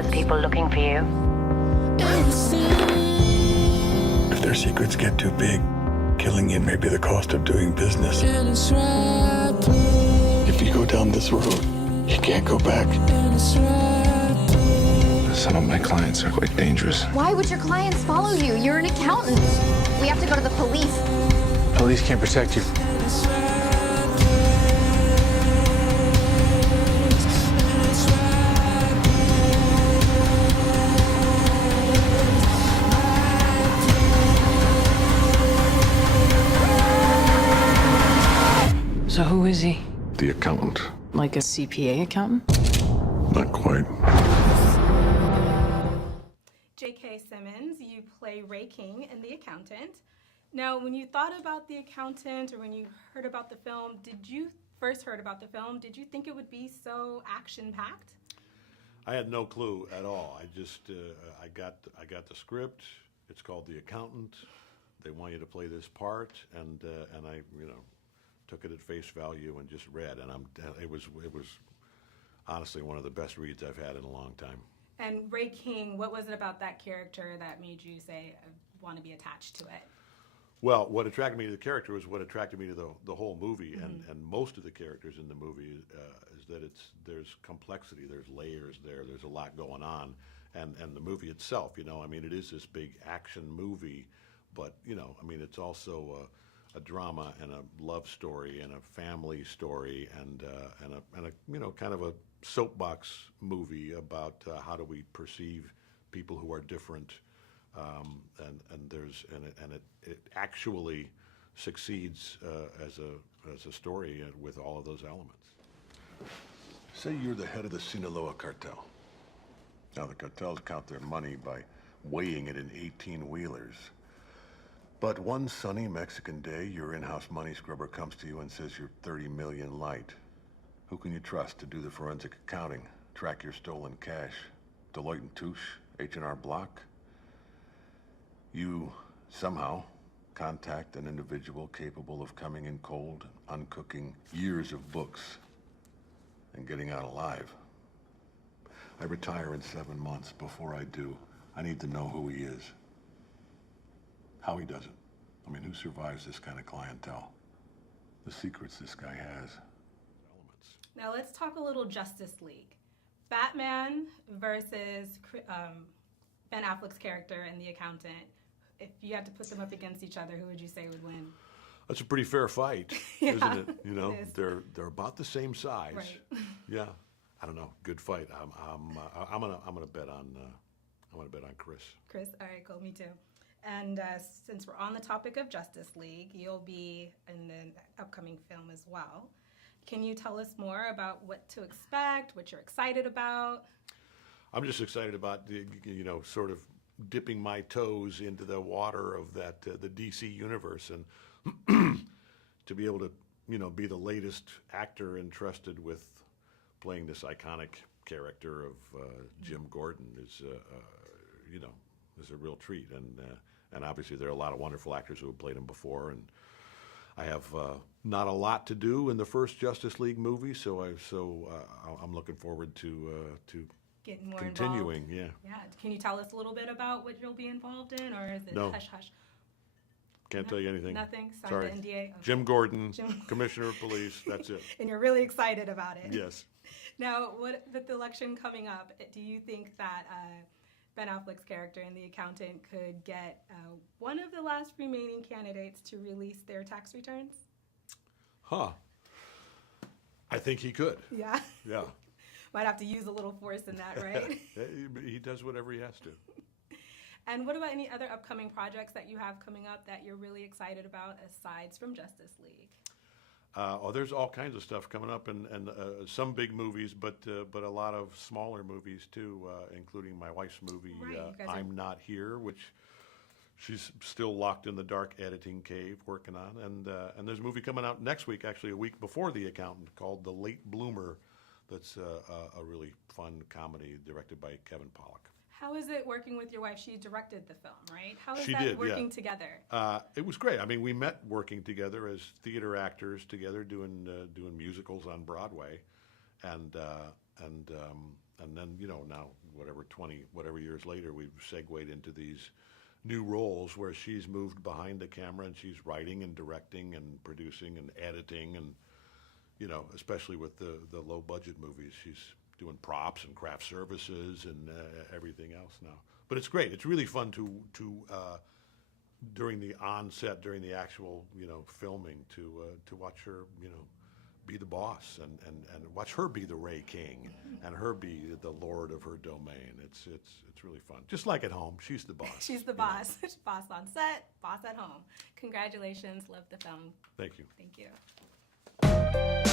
There's people looking for you. If their secrets get too big, killing it may be the cost of doing business. If you go down this road, you can't go back. Some of my clients are quite dangerous. Why would your clients follow you? You're an accountant. We have to go to the police. Police can't protect you. So who is he? The accountant. Like a CPA accountant? Not quite. J.K. Simmons, you play Ray King in The Accountant. Now, when you thought about The Accountant, or when you heard about the film, did you think it would be so action-packed? I had no clue at all. I just I got the script. It's called The Accountant. They want you to play this part, and I took it at face value and just read, and it was honestly one of the best reads I've had in a long time. And Ray King, what was it about that character that made you say, I want to be attached to it? Well, what attracted me to the character was what attracted me to the whole movie, and most of the characters in the movie is that there's complexity, there's layers there's a lot going on, and the movie itself, it is this big action movie, but it's also a drama and a love story and a family story and a kind of a soapbox movie about how do we perceive people who are different, and it actually succeeds as a story with all of those elements. Say you're the head of the Sinaloa cartel. Now, the cartels count their money by weighing it in 18-wheelers. But one sunny Mexican day, your in-house money scrubber comes to you and says you're 30 million light. Who can you trust to do the forensic accounting, track your stolen cash? Deloitte & Touche, H&R Block? You somehow contact an individual capable of coming in cold, uncooking years of books, and getting out alive. I retire in 7 months. Before I do, I need to know who he is. How he does it. Who survives this kind of clientele? The secrets this guy has. Now let's talk a little Justice League. Batman versus Ben Affleck's character in The Accountant. If you had to put them up against each other, who would you say would win? That's a pretty fair fight, Yeah, isn't it? it is. They're about the same size. Right. Yeah, I don't know. Good fight. I'm gonna bet on Chris. Chris, all right, cool, me too. And since we're on the topic of Justice League, you'll be in the upcoming film as well. Can you tell us more about what to expect, what you're excited about? I'm just excited about sort of dipping my toes into the water of that the DC universe, and to be able to be the latest actor entrusted with playing this iconic character of Jim Gordon is a real treat, and obviously there are a lot of wonderful actors who have played him before, and I have not a lot to do in the first Justice League movie, so I'm looking forward to Getting more continuing. involved. Yeah. Can you tell us a little bit about what you'll be involved in, or is it No. hush hush? Can't tell you anything. Nothing. Sign Sorry. the NDA. Okay. Jim Gordon, Commissioner of Police. That's it. And you're really excited about it. Yes. Now, with the election coming up, do you think that Ben Affleck's character in The Accountant could get one of the last remaining candidates to release their tax returns? Huh. I think he could. Yeah. Yeah. Might have to use a little force in that, right? He does whatever he has to. And what about any other upcoming projects that you have coming up that you're really excited about aside from Justice League? There's all kinds of stuff coming up, and some big movies, but a lot of smaller movies too, including my wife's movie, Right, I'm Not Here, which she's still locked in the dark editing cave working on, and there's a movie coming out next week, actually a week before The Accountant, called The Late Bloomer. That's a really fun comedy directed by Kevin Pollak. How is it working with your wife? She directed the film, right? How is She that did, working yeah. together? It was great. We met working together as theater actors together, doing musicals on Broadway, and and then, you know, now whatever years later, we've segued into these new roles where she's moved behind the camera and she's writing and directing and producing and editing, and, you know, especially with the low budget movies, she's doing props and craft services and everything else now. But it's great. It's really fun to during the onset, during the actual, you know, filming, to watch her, you know, be the boss, and watch her be the Ray King and her be the lord of her domain. It's really fun. Just like at home, she's the boss. She's the boss. Boss on set, boss at home. Congratulations. Love the film. Thank you. Thank you.